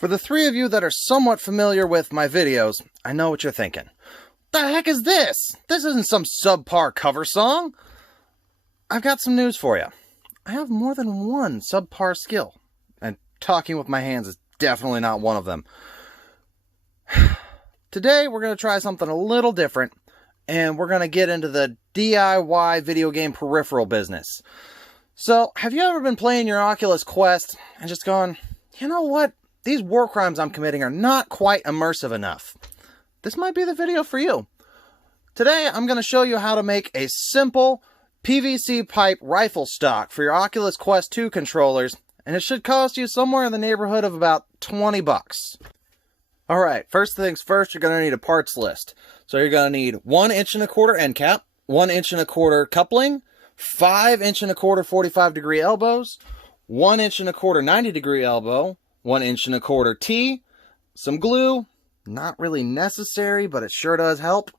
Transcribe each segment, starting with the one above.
For the three of you that are somewhat familiar with my videos, I know what you're thinking. The heck is this? This isn't some subpar cover song. I've got some news for you. I have more than one subpar skill, and talking with my hands is definitely not one of them. Today we're going to try something a little different, and we're going to get into the DIY video game peripheral business. So, have you ever been playing your Oculus Quest and just gone, you know what? These war crimes I'm committing are not quite immersive enough. This might be the video for you. Today, I'm going to show you how to make a simple PVC pipe rifle stock for your Oculus Quest 2 controllers, and it should cost you somewhere in the neighborhood of about 20 bucks. Alright, first things first, you're going to need a parts list. So you're going to need 1 1/4 inch end cap, 1 1/4 inch coupling, 5 1 1/4 inch 45-degree elbows, 1 1/4 inch 90-degree elbow, 1 1/4 inch T, some glue, not really necessary, but it sure does help,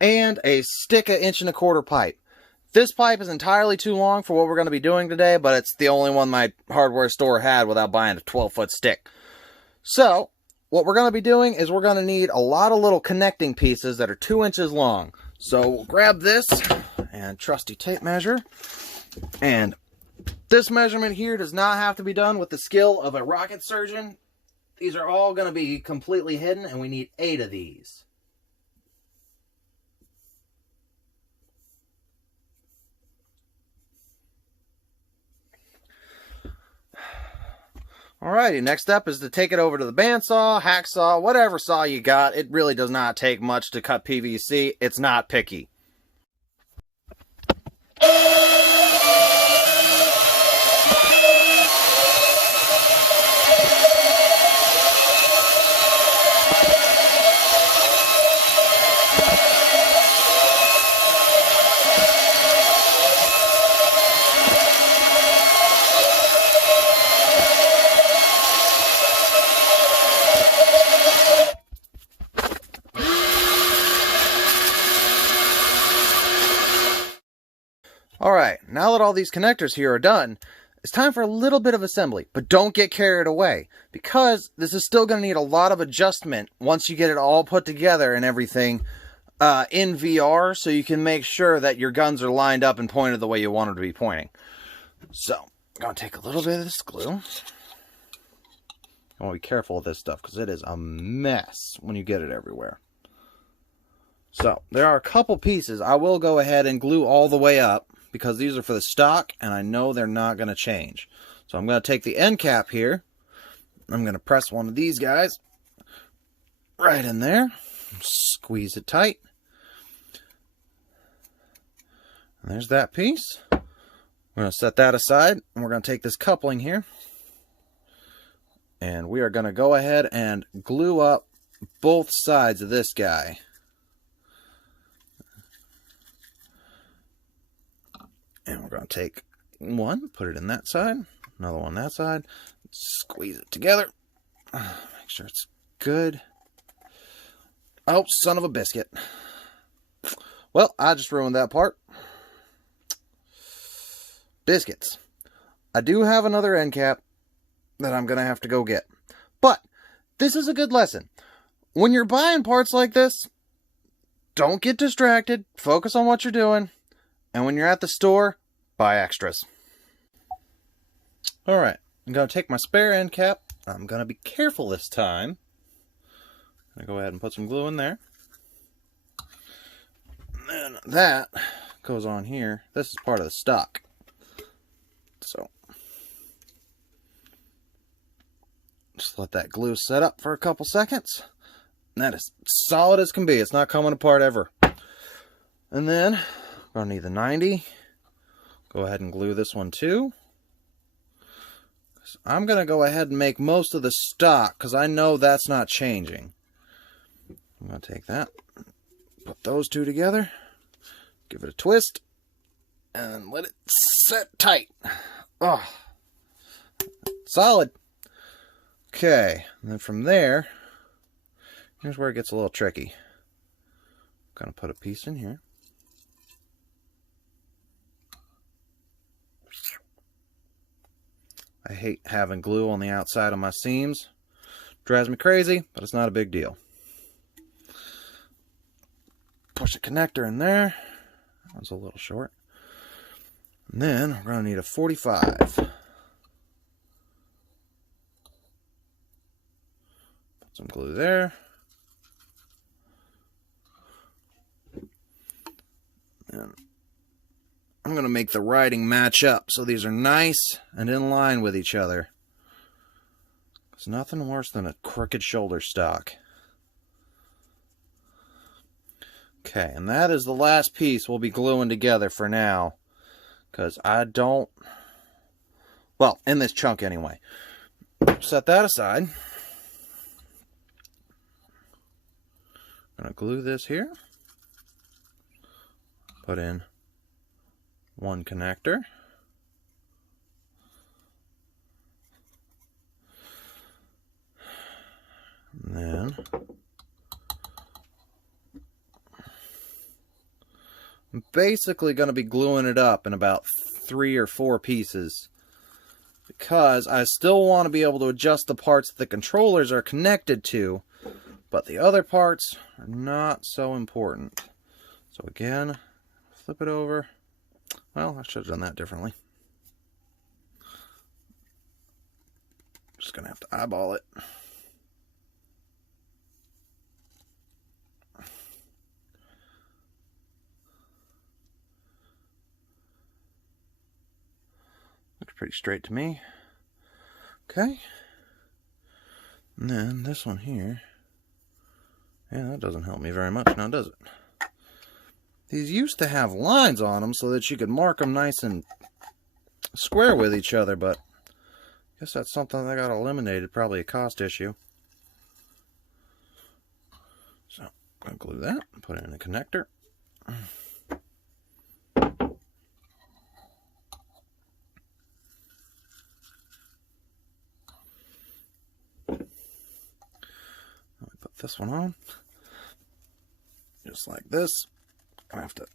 and a stick of 1 1/4 inch pipe. This pipe is entirely too long for what we're going to be doing today, but it's the only one my hardware store had without buying a 12-foot stick. So, what we're going to be doing is we're going to need a lot of little connecting pieces that are 2 inches long. So, we'll grab this and trusty tape measure, and this measurement here does not have to be done with the skill of a rocket surgeon. These are all going to be completely hidden, and we need 8 of these. Alrighty, next step is to take it over to the bandsaw, hacksaw, whatever saw you got. It really does not take much to cut PVC. It's not picky. Alright, now that all these connectors here are done, it's time for a little bit of assembly, but don't get carried away, because this is still going to need a lot of adjustment once you get it all put together and everything in VR, so you can make sure that your guns are lined up and pointed the way you want them to be pointing. So, I'm going to take a little bit of this glue. I want to be careful with this stuff, because it is a mess when you get it everywhere. So, there are a couple pieces I will go ahead and glue all the way up, because these are for the stock, and I know they're not going to change. So I'm going to take the end cap here. I'm going to press one of these guys right in there. Squeeze it tight. And there's that piece. We're going to set that aside, and we're going to take this coupling here. And we are going to go ahead and glue up both sides of this guy. And we're going to take one, put it in that side, another one that side, squeeze it together, make sure it's good. Oh, son of a biscuit. Well, I just ruined that part. Biscuits. I do have another end cap that I'm going to have to go get. But this is a good lesson. When you're buying parts like this, don't get distracted. Focus on what you're doing. And when you're at the store, buy extras. Alright, I'm going to take my spare end cap. I'm going to be careful this time. I'm going to go ahead and put some glue in there. And then that goes on here. This is part of the stock. So, just let that glue set up for a couple seconds. And that is solid as can be. It's not coming apart ever. And then we're going to need the 90. Go ahead and glue this one too. I'm going to go ahead and make most of the stock because I know that's not changing. I'm going to take that, put those two together, give it a twist, and let it set tight. Oh, solid. Okay, and then from there, here's where it gets a little tricky. I'm going to put a piece in here. I hate having glue on the outside of my seams. Drives me crazy, but it's not a big deal. Push the connector in there. That was a little short. And then we're going to need a 45. Put some glue there. And I'm going to make the writing match up so these are nice and in line with each other. There's nothing worse than a crooked shoulder stock. Okay, and that is the last piece we'll be gluing together for now. Because I don't... Well, in this chunk anyway. Set that aside. I'm going to glue this here. Put in one connector. And then I'm basically going to be gluing it up in about 3 or 4 pieces because I still want to be able to adjust the parts that the controllers are connected to, but the other parts are not so important. So again, flip it over. Well, I should have done that differently. Just going to have to eyeball it. Looks pretty straight to me. Okay. And then this one here. Yeah, that doesn't help me very much now, does it? These used to have lines on them so that you could mark them nice and square with each other, but I guess that's something that got eliminated, probably a cost issue. So, I'm going to glue that, put it in a connector. Put this one on, just like this. I have to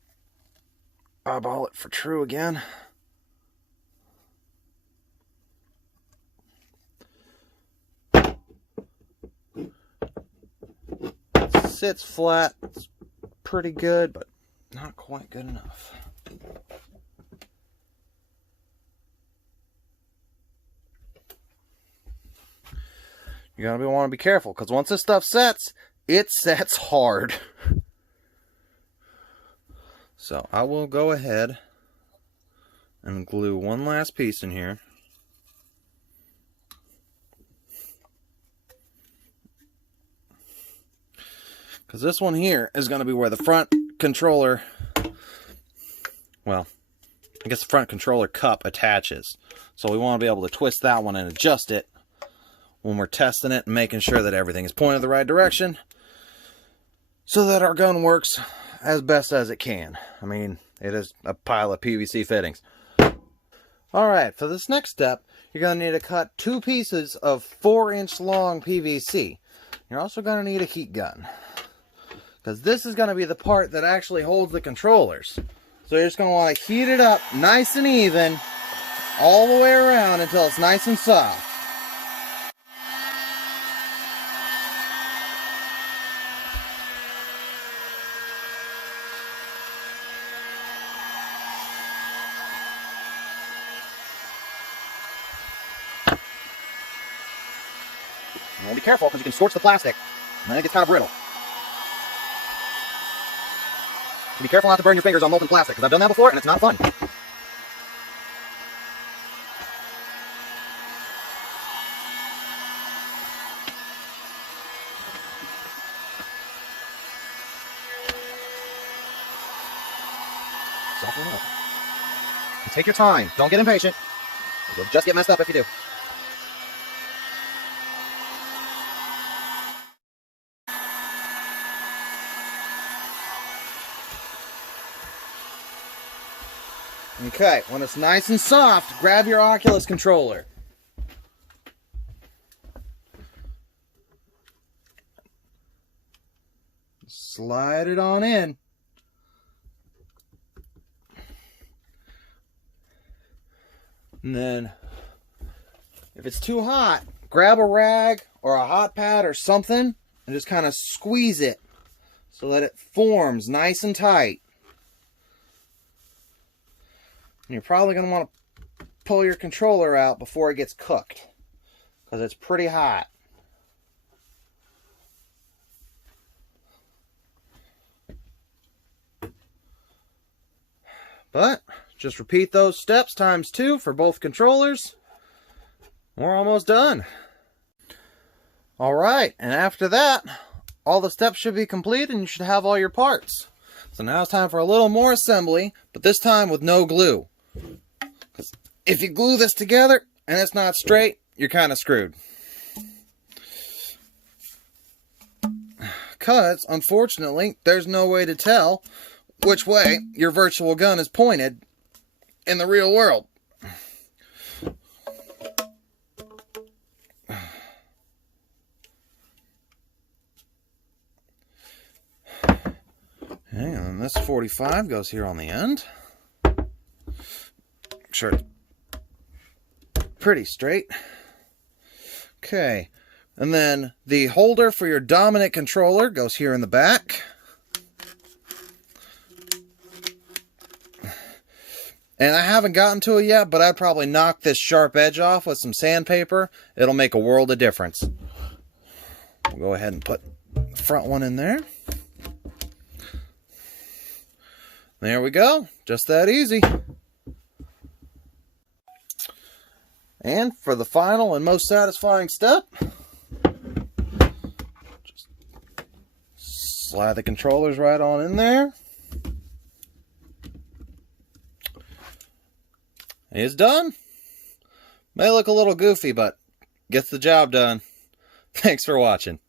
eyeball it for true again. It sits flat. It's pretty good, but not quite good enough. You're going to want to be careful, because once this stuff sets, it sets hard. So I will go ahead and glue one last piece in here. Because this one here is going to be where the front controller, well, I guess the front controller cup attaches. So we want to be able to twist that one and adjust it when we're testing it and making sure that everything is pointed the right direction so that our gun works as best as it can. I mean, it is a pile of PVC fittings. Alright, for this next step, you're going to need to cut 2 pieces of 4-inch long PVC. You're also going to need a heat gun, because this is going to be the part that actually holds the controllers. So you're just going to want to heat it up nice and even all the way around until it's nice and soft. Be careful, because you can scorch the plastic, and then it gets kind of brittle. So be careful not to burn your fingers on molten plastic, because I've done that before, and it's not fun. Soften it up. And take your time. Don't get impatient. You'll just get messed up if you do. Okay, when it's nice and soft, grab your Oculus controller. Slide it on in. And then, if it's too hot, grab a rag or a hot pad or something and just kind of squeeze it so that it forms nice and tight. And you're probably going to want to pull your controller out before it gets cooked, because it's pretty hot. But just repeat those steps times 2 for both controllers. We're almost done. Alright, and after that, all the steps should be complete and you should have all your parts. So now it's time for a little more assembly, but this time with no glue. Because if you glue this together and it's not straight, you're kind of screwed. Because, unfortunately, there's no way to tell which way your virtual gun is pointed in the real world. Hang on, this 45 goes here on the end. Make sure it's pretty straight. Okay, and then the holder for your dominant controller goes here in the back. And I haven't gotten to it yet, but I'd probably knock this sharp edge off with some sandpaper. It'll make a world of difference. We'll go ahead and put the front one in there. There we go. Just that easy. And for the final and most satisfying step, just slide the controllers right on in there. It's done. May look a little goofy, but gets the job done. Thanks for watching.